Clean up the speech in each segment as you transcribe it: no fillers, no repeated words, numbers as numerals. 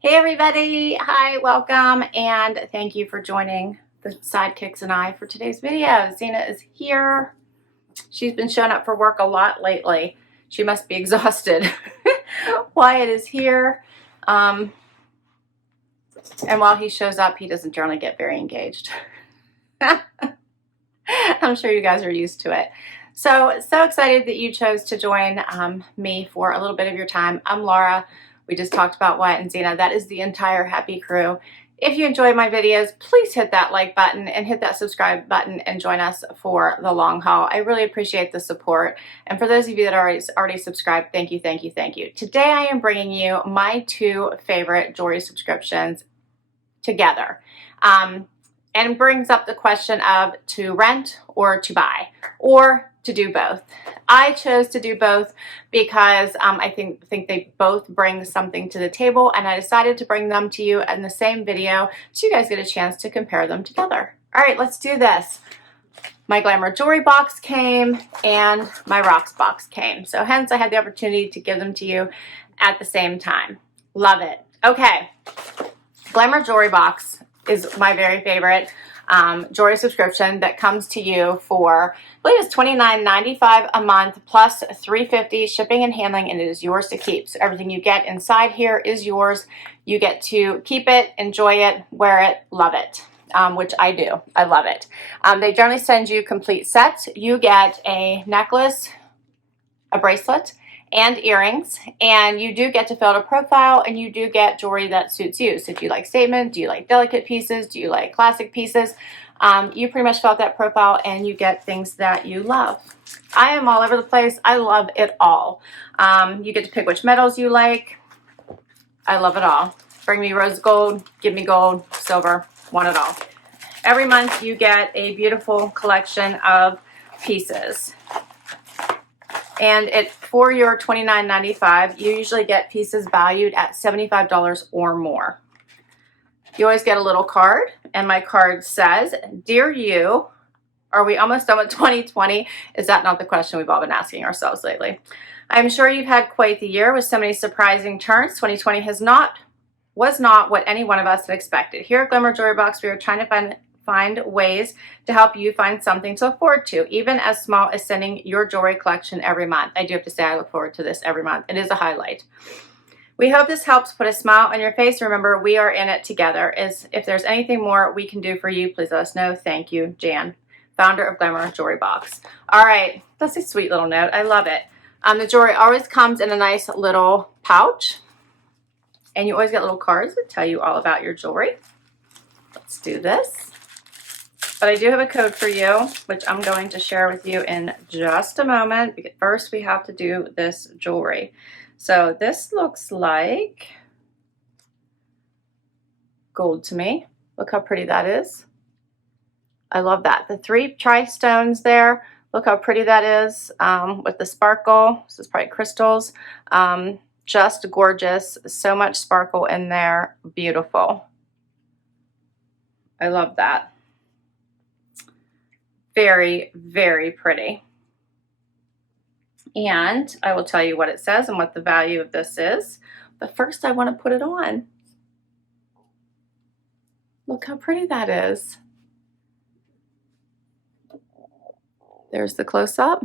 Hey everybody, hi, welcome, and thank you for joining the sidekicks and I for today's video. Zena is here. She's been showing up for work a lot lately. She must be exhausted. Wyatt is here, and while he shows up, he doesn't generally get very engaged. I'm sure you guys are used to it. So excited that you chose to join me for a little bit of your time. I'm Laura. We just talked about Wyatt and Zena. That is the entire happy crew. If you enjoy my videos, please hit that like button and hit that subscribe button and join us for the long haul. I really appreciate the support. And for those of you that are already subscribed, thank you, thank you, thank you. Today I am bringing you my two favorite jewelry subscriptions together. And brings up the question of to rent or to buy or to do both. I chose to do both because I think they both bring something to the table, and I decided to bring them to you in the same video so you guys get a chance to compare them together. All right, let's do this. My Glamour Jewelry Box came and my Roxbox came. So hence I had the opportunity to give them to you at the same time. Love it. Okay, Glamour Jewelry Box is my very favorite jewelry subscription that comes to you for, I believe it's $29.95 a month plus $3.50 shipping and handling, and it is yours to keep. So everything you get inside here is yours. You get to keep it, enjoy it, wear it, love it, which I do. I love it. They generally send you complete sets. You get a necklace, a bracelet, and earrings, and you do get to fill out a profile, and you do get jewelry that suits you. So if you like statement, do you like delicate pieces, do you like classic pieces, you pretty much fill out that profile and you get things that you love. I am all over the place. I love it all. You get to pick which metals you like. I love it all. Bring me rose gold, give me gold, silver, want it all. Every month you get a beautiful collection of pieces. And for your $29.95, you usually get pieces valued at $75 or more. You always get a little card, and my card says, "Dear you, are we almost done with 2020? Is that not the question we've all been asking ourselves lately? I'm sure you've had quite the year with so many surprising turns. 2020 was not what any one of us had expected. Here at Glamour Jewelry Box, we are trying to find ways to help you find something to look forward to, even as small as sending your jewelry collection every month." I do have to say I look forward to this every month. It is a highlight. "We hope this helps put a smile on your face. Remember, we are in it together. If there's anything more we can do for you, please let us know. Thank you, Jan, founder of Glamour Jewelry Box." All right, that's a sweet little note. I love it. The jewelry always comes in a nice little pouch, and you always get little cards that tell you all about your jewelry. Let's do this. But I do have a code for you, which I'm going to share with you in just a moment. Because first, we have to do this jewelry. So this looks like gold to me. Look how pretty that is. I love that. The 3 tri-stones there. Look how pretty that is with the sparkle. This is probably crystals. Just gorgeous. So much sparkle in there. Beautiful. I love that. Very, very pretty. And I will tell you what it says and what the value of this is. But first I want to put it on. Look how pretty that is. There's the close-up.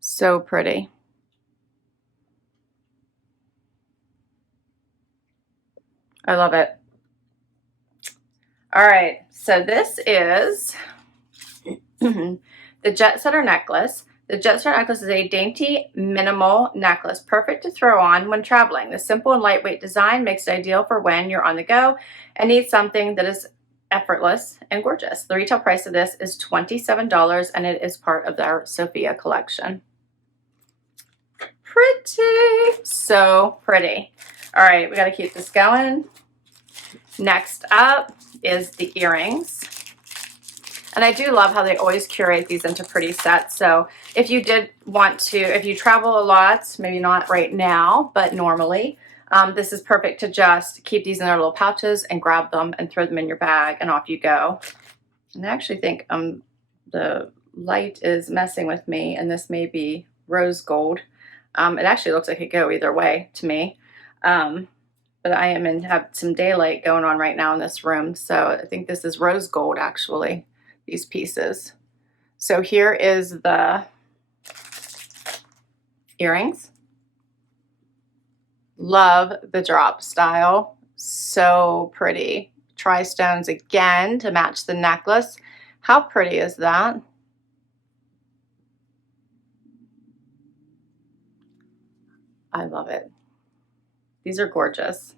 So pretty. I love it. All right, so this is the Jetsetter necklace. The Jetsetter necklace is a dainty, minimal necklace, perfect to throw on when traveling. The simple and lightweight design makes it ideal for when you're on the go and need something that is effortless and gorgeous. The retail price of this is $27, and it is part of our Sophia collection. Pretty, so pretty. All right, we got to keep this going. Next up is the earrings. And I do love how they always curate these into pretty sets. So if you did want to, if you travel a lot, maybe not right now, but normally, this is perfect to just keep these in their little pouches and grab them and throw them in your bag and off you go. And I actually think the light is messing with me, and this may be rose gold. It actually looks like it could go either way to me. But I have some daylight going on right now in this room. So I think this is rose gold, actually, these pieces. So here is the earrings. Love the drop style. So pretty. Tri-stones again to match the necklace. How pretty is that? I love it. These are gorgeous.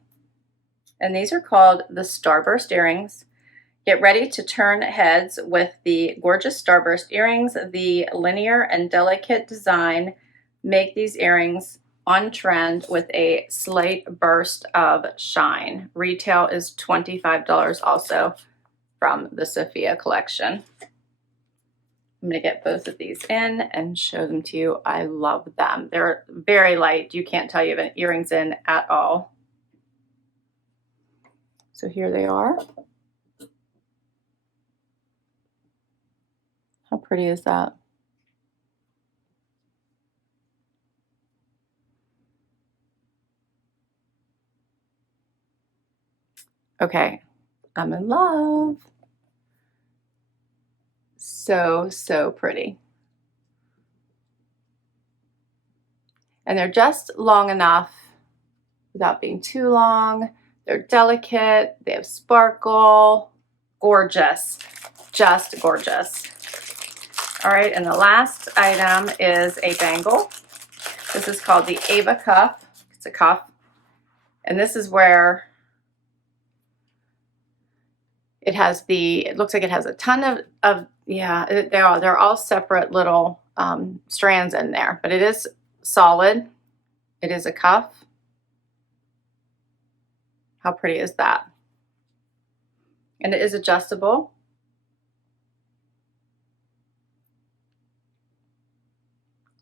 And these are called the Starburst Earrings. Get ready to turn heads with the gorgeous Starburst earrings. The linear and delicate design make these earrings on trend with a slight burst of shine. Retail is $25 also from the Sophia collection. I'm going to get both of these in and show them to you. I love them. They're very light. You can't tell you have earrings in at all. So here they are. How pretty is that? Okay, I'm in love. So pretty. And they're just long enough without being too long. They're delicate, they have sparkle, gorgeous, just gorgeous. All right, and the last item is a bangle. This is called the Ava Cuff. It's a cuff. And this is where it has it looks like it has a ton of yeah, they're all separate little strands in there, but it is solid. It is a cuff. How pretty is that? And it is adjustable.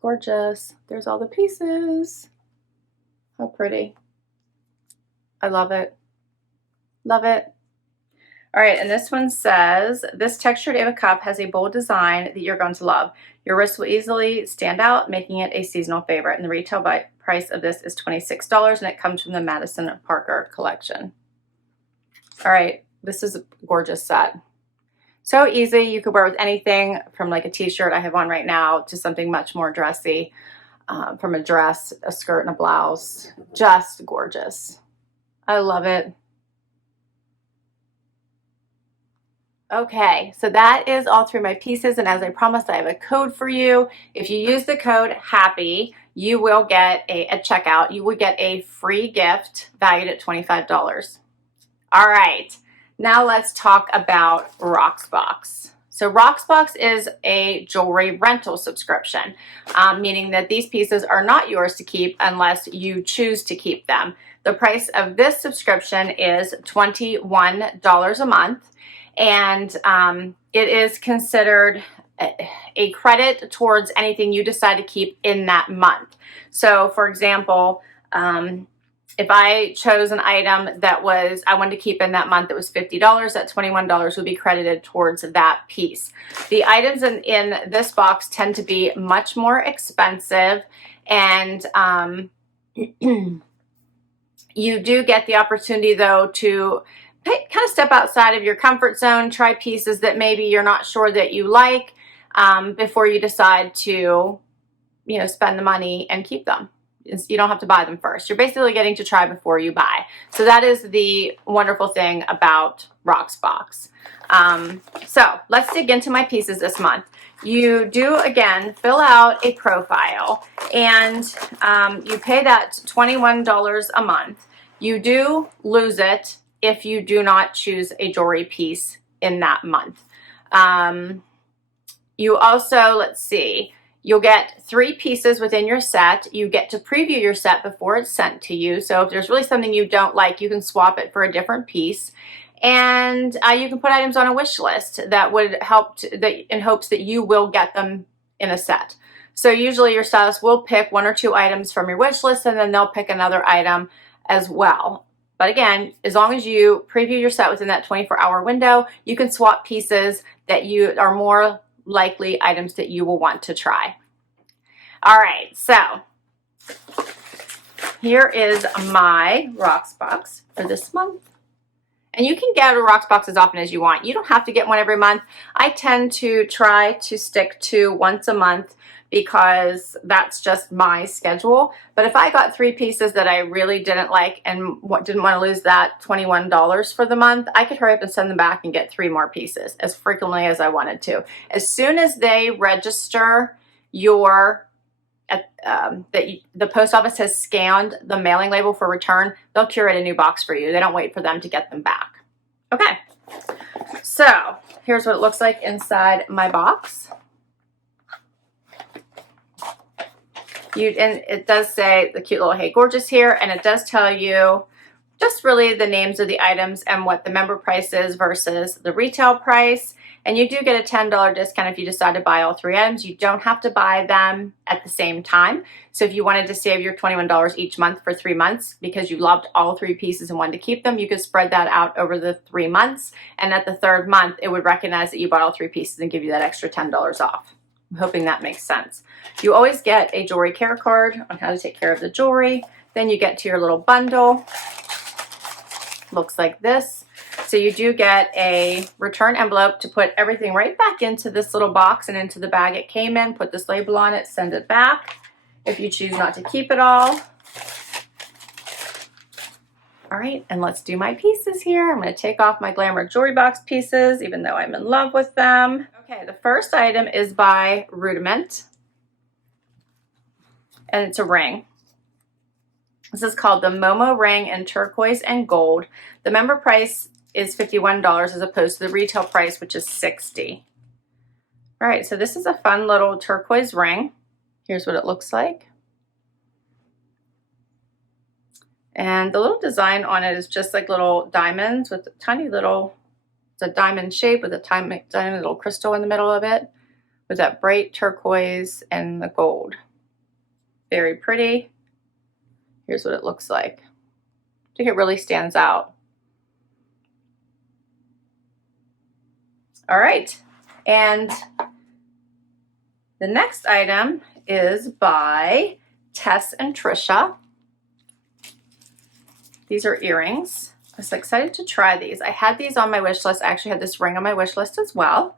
Gorgeous. There's all the pieces. How pretty. I love it. Love it. All right, and this one says, this textured Ava cup has a bold design that you're going to love. Your wrist will easily stand out, making it a seasonal favorite. And the retail price of this is $26, and it comes from the Madison Parker collection. All right, this is a gorgeous set. So easy. You could wear with anything from like a t-shirt I have on right now to something much more dressy, from a dress, a skirt, and a blouse. Just gorgeous. I love it. Okay, so that is all through my pieces, and as I promised, I have a code for you. If you use the code HAPPY, you will get at checkout, you will get a free gift valued at $25. All right, now let's talk about Roxbox. So Roxbox is a jewelry rental subscription, meaning that these pieces are not yours to keep unless you choose to keep them. The price of this subscription is $21 a month. And it is considered a credit towards anything you decide to keep in that month. So for example, if I chose an item that I wanted to keep in that month that was $50, that $21 would be credited towards that piece. The items in this box tend to be much more expensive, and you do get the opportunity though to kind of step outside of your comfort zone, try pieces that maybe you're not sure that you like before you decide to, spend the money and keep them. You don't have to buy them first. You're basically getting to try before you buy. So that is the wonderful thing about Roxbox. So let's dig into my pieces this month. You do, again, fill out a profile, and you pay that $21 a month. You do lose it if you do not choose a jewelry piece in that month. You also, let's see, you'll get 3 pieces within your set. You get to preview your set before it's sent to you. So if there's really something you don't like, you can swap it for a different piece. And you can put items on a wish list that would help in hopes that you will get them in a set. So usually your stylist will pick 1 or 2 items from your wish list, and then they'll pick another item as well. But again, as long as you preview your set within that 24-hour window, you can swap pieces that are more likely items that you will want to try. All right, so Here is my Roxbox for this month. And you can get a Roxbox as often as you want. You don't have to get one every month. I tend to try to stick to once a month because that's just my schedule. But if I got 3 pieces that I really didn't like and didn't want to lose that $21 for the month, I could hurry up and send them back and get 3 more pieces as frequently as I wanted to. As soon as they register your the post office has scanned the mailing label for return, they'll curate a new box for you. They don't wait for them to get them back. Okay, so here's what it looks like inside my box. And it does say the cute little Hey Gorgeous here, and it does tell you just really the names of the items and what the member price is versus the retail price. And you do get a $10 discount if you decide to buy all 3 items. You don't have to buy them at the same time. So if you wanted to save your $21 each month for 3 months because you loved all 3 pieces and wanted to keep them, you could spread that out over the 3 months. And at the 3rd month, it would recognize that you bought all 3 pieces and give you that extra $10 off. I'm hoping that makes sense. You always get a jewelry care card on how to take care of the jewelry. Then you get to your little bundle. Looks like this. So you do get a return envelope to put everything right back into this little box and into the bag it came in. Put this label on it, send it back if you choose not to keep it all. All right, and let's do my pieces here. I'm going to take off my Glamour Jewelry Box pieces, even though I'm in love with them. Okay, the first item is by Rudiment, and it's a ring. This is called the Momo ring in turquoise and gold. The member price is $51 as opposed to the retail price, which is $60. All right, so this is a fun little turquoise ring. Here's what it looks like. And the little design on it is just like little diamonds with a tiny little, it's a diamond shape with a tiny little crystal in the middle of it with that bright turquoise and the gold. Very pretty. Here's what it looks like. I think it really stands out. All right, and the next item is by Tess and Trisha. These are earrings. I was excited to try these. I had these on my wish list. I actually had this ring on my wish list as well.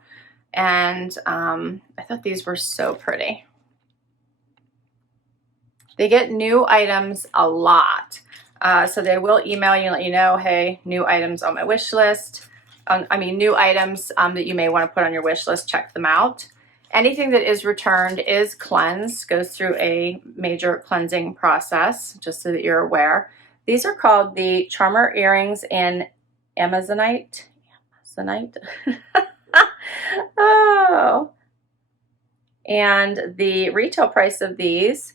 And I thought these were so pretty. They get new items a lot. So they will email you and let you know, hey, new items on my wish list. New items that you may want to put on your wish list, check them out. Anything that is returned is cleansed, goes through a major cleansing process, just so that you're aware. These are called the Charmer Earrings in Amazonite. Oh. And the retail price of these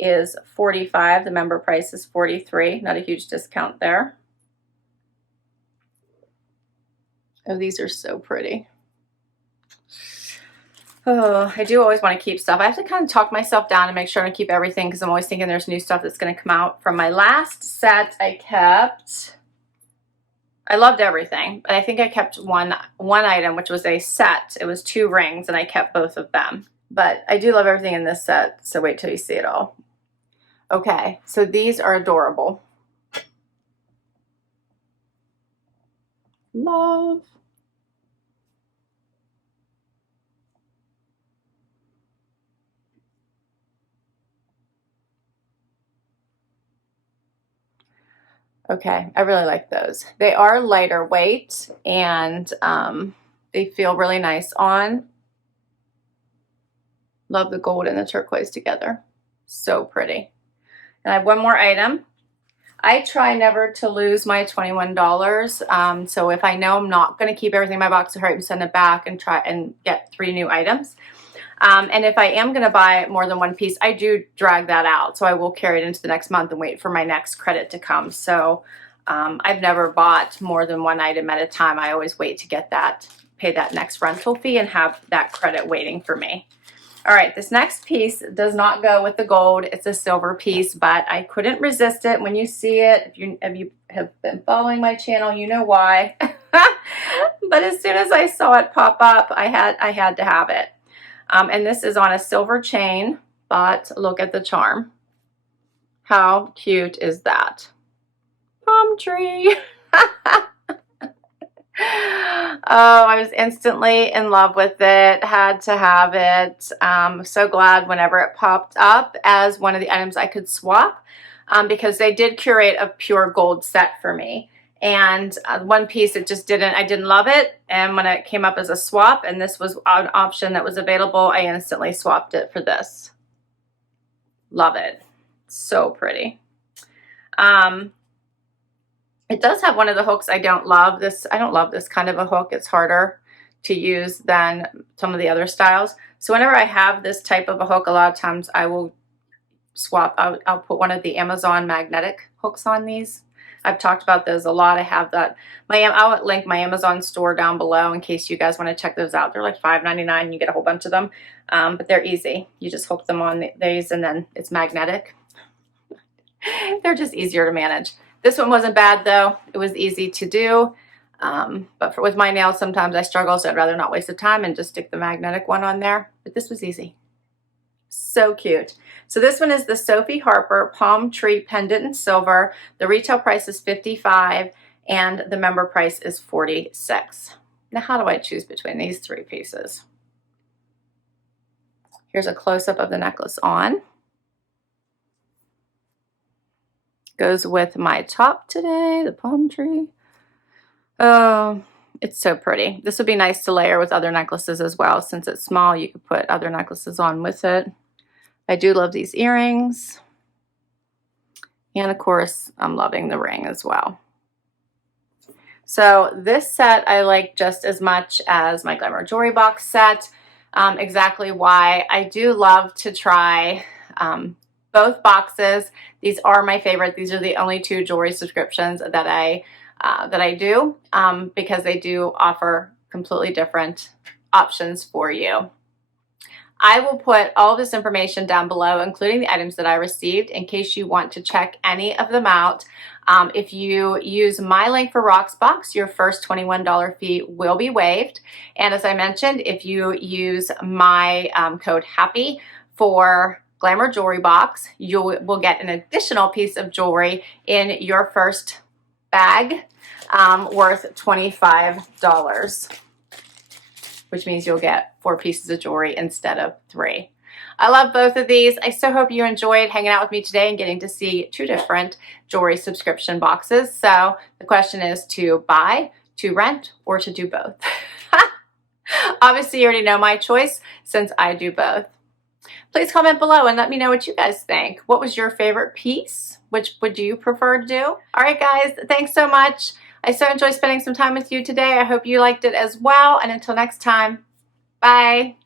is $45. The member price is $43. Not a huge discount there. Oh, these are so pretty. Oh, I do always want to keep stuff. I have to kind of talk myself down and make sure I keep everything because I'm always thinking there's new stuff that's going to come out. From my last set, I loved everything, but I think I kept one item, which was a set. It was 2 rings, and I kept both of them. But I do love everything in this set, so wait till you see it all. Okay, so these are adorable. Love. Okay, I really like those. They are lighter weight and they feel really nice on. Love the gold and the turquoise together. So pretty. And I have one more item. I try never to lose my $21. So if I know I'm not going to keep everything in my box, I hurry and send it back and try and get 3 new items. And if I am going to buy more than 1 piece, I do drag that out. So I will carry it into the next month and wait for my next credit to come. So I've never bought more than 1 item at a time. I always wait to get that, pay that next rental fee and have that credit waiting for me. All right, this next piece does not go with the gold. It's a silver piece, but I couldn't resist it. When you see it, if you have been following my channel, you know why. But as soon as I saw it pop up, I had to have it. And this is on a silver chain, but look at the charm. How cute is that? Palm tree. Oh, I was instantly in love with it. Had to have it. So glad whenever it popped up as one of the items I could swap, because they did curate a pure gold set for me. And one piece, it just didn't, I didn't love it. And when it came up as a swap and this was an option that was available, I instantly swapped it for this. Love it. So pretty. It does have one of the hooks I don't love. I don't love this kind of a hook. It's harder to use than some of the other styles. So whenever I have this type of a hook, a lot of times I will swap. I'll put one of the Amazon magnetic hooks on these. I've talked about those a lot. I have that. I'll link my Amazon store down below in case you guys want to check those out. They're like $5.99 and you get a whole bunch of them. But they're easy. You just hook them on these and then it's magnetic. They're just easier to manage. This one wasn't bad though. It was easy to do. But with my nails, sometimes I struggle, so I'd rather not waste the time and just stick the magnetic one on there. But this was easy. So cute. So this one is the Sophie Harper Palm Tree Pendant in silver. The retail price is $55 and the member price is $46. Now, how do I choose between these three pieces? Here's a close-up of the necklace on. Goes with my top today, the palm tree. Oh, it's so pretty. This would be nice to layer with other necklaces as well. Since it's small, you could put other necklaces on with it. I do love these earrings. And of course, I'm loving the ring as well. So this set I like just as much as my Glamour Jewelry Box set. Exactly why. I do love to try both boxes. These are my favorite. These are the only two jewelry subscriptions that I do, because they do offer completely different options for you. I will put all of this information down below, including the items that I received, in case you want to check any of them out. If you use my link for Roxbox, your first $21 fee will be waived. And as I mentioned, if you use my code HAPPY for Glamour Jewelry Box, you will get an additional piece of jewelry in your first bag, worth $25, which means you'll get 4 pieces of jewelry instead of 3. I love both of these. I so hope you enjoyed hanging out with me today and getting to see 2 different jewelry subscription boxes. So the question is to buy, to rent, or to do both. Obviously, you already know my choice since I do both. Please comment below and let me know what you guys think. What was your favorite piece? Which would you prefer to do? All right, guys, thanks so much. I so enjoyed spending some time with you today. I hope you liked it as well. And until next time, bye.